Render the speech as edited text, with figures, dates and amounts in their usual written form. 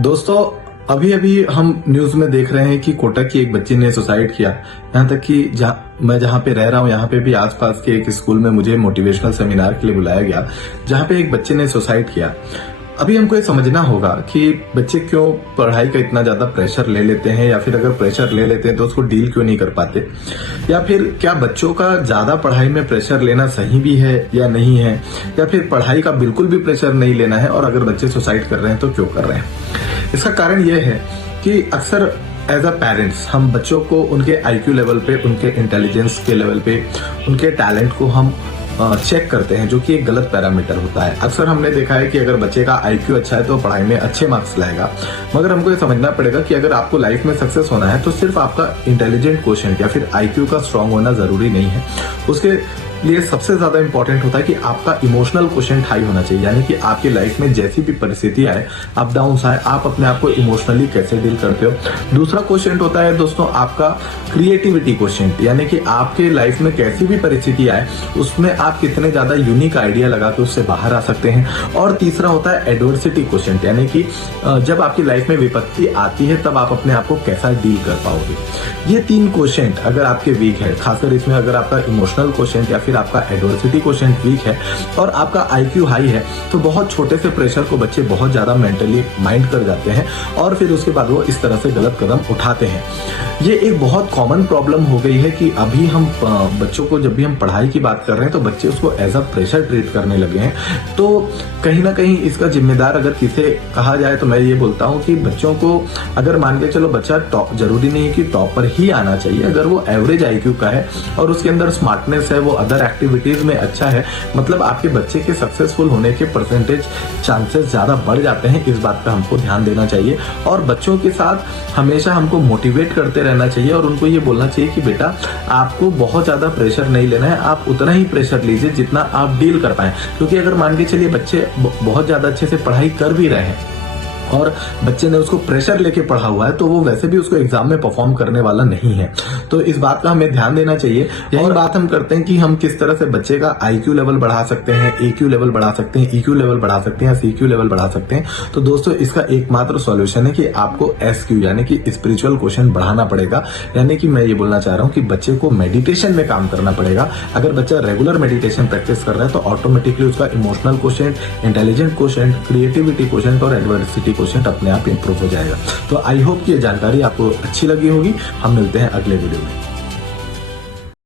दोस्तों, अभी अभी हम न्यूज में देख रहे हैं कि कोटक की एक बच्ची ने सुसाइड किया। यहाँ तक कि मैं जहाँ पे रह रहा हूँ, यहाँ पे भी आसपास के एक स्कूल में मुझे मोटिवेशनल सेमिनार के लिए बुलाया गया, जहाँ पे एक बच्चे ने सुसाइड किया। अभी हमको ये समझना होगा कि बच्चे क्यों पढ़ाई का इतना ज्यादा प्रेशर ले लेते हैं, या फिर अगर प्रेशर ले लेते हैं तो उसको डील क्यों नहीं कर पाते, या फिर क्या बच्चों का ज्यादा पढ़ाई में प्रेशर लेना सही भी है या नहीं है, या फिर पढ़ाई का बिल्कुल भी प्रेशर नहीं लेना है और अगर बच्चे सुसाइड कर रहे हैं तो क्यों कर रहे हैं। इसका कारण यह है कि अक्सर एज अ पेरेंट्स हम बच्चों को उनके IQ लेवल पे, उनके इंटेलिजेंस के लेवल पे, उनके टैलेंट को हम चेक करते हैं, जो कि एक गलत पैरामीटर होता है। अक्सर हमने देखा है कि अगर बच्चे का IQ अच्छा है तो पढ़ाई में अच्छे मार्क्स लाएगा, मगर हमको ये समझना पड़ेगा कि अगर आपको लाइफ में सक्सेस होना है तो सिर्फ आपका इंटेलिजेंट क्वोशिएंट या फिर IQ का स्ट्रांग होना जरूरी नहीं है। उसके लिए सबसे ज्यादा इंपॉर्टेंट होता है कि आपका इमोशनल क्वोशिएंट हाई होना चाहिए, यानी कि आपकी लाइफ में जैसी भी परिस्थिति आए, अप डाउन आए, आप अपने आप को इमोशनली कैसे डील करते हो। दूसरा क्वोशिएंट होता है दोस्तों आपका क्रिएटिविटी क्वोशिएंट, यानी कि आपके लाइफ में कैसी भी परिस्थिति आए उसमें आप कितने ज्यादा यूनिक आइडिया लगा के उससे बाहर आ सकते हैं। और तीसरा होता है एडवर्सिटी क्वोशिएंट, यानी कि जब आपकी लाइफ में विपत्ति आती है तब आप अपने आप को कैसा डील कर पाओगे। ये तीन क्वोशिएंट अगर आपके वीक है, खासकर इसमें अगर आपका इमोशनल क्वोशिएंट या फिर आपका एडवर्सिटी क्वोशिएंट वीक है और आपका IQ हाई है, तो बहुत छोटे से प्रेशर को बच्चे बहुत ज्यादा मेंटली माइंड कर जाते हैं और फिर उसके बाद वो इस तरह से गलत कदम उठाते हैं। ये एक बहुत कॉमन प्रॉब्लम हो गई है कि अभी हम बच्चों को, जब भी हम पढ़ाई की बात कर रहे हैं तो बच्चे उसको एज अ प्रेशर ट्रीट करने लगे हैं। तो कहीं ना कहीं इसका जिम्मेदार अगर किसे कहा जाए तो मैं ये बोलता हूँ कि बच्चों को, अगर मान के चलो बच्चा टॉप, जरूरी नहीं है कि टॉप पर ही आना चाहिए, अगर वो एवरेज IQ का है और उसके अंदर स्मार्टनेस है, वो अदर एक्टिविटीज में अच्छा है, मतलब आपके बच्चे के सक्सेसफुल होने के परसेंटेज चांसेस ज्यादा बढ़ जाते हैं। इस बात का हमको ध्यान देना चाहिए और बच्चों के साथ हमेशा हमको मोटिवेट करते रहना चाहिए और उनको ये बोलना चाहिए कि बेटा आपको बहुत ज्यादा प्रेशर नहीं लेना है, आप उतना ही प्रेशर लीजिए जितना आप डील कर पाए। क्योंकि अगर मान के चलिए बच्चे बहुत ज्यादा अच्छे से पढ़ाई कर भी रहे हैं और बच्चे ने उसको प्रेशर लेके पढ़ा हुआ है तो वो वैसे भी उसको एग्जाम में परफॉर्म करने वाला नहीं है। तो इस बात का हमें ध्यान देना चाहिए। यही बात हम करते हैं कि हम किस तरह से बच्चे का IQ लेवल बढ़ा सकते हैं, AQ लेवल बढ़ा सकते हैं, EQ लेवल बढ़ा सकते हैं, CQ लेवल बढ़ा सकते हैं। तो दोस्तों इसका एकमात्र सॉल्यूशन है कि आपको SQ यानी कि स्पिरिचुअल क्वोशिएंट बढ़ाना पड़ेगा। यानी कि मैं ये बोलना चाह रहा हूँ कि बच्चे को मेडिटेशन में काम करना पड़ेगा। अगर बच्चा रेगुलर मेडिटेशन प्रैक्टिस कर रहा है तो ऑटोमेटिकली उसका emotional quotient, intelligent quotient, creativity quotient और एडवर्सिटी क्वोशिएंट अपने आप इंप्रूव हो जाएगा। तो आई होप कि ये जानकारी आपको अच्छी लगी होगी। हम मिलते हैं अगले वीडियो में।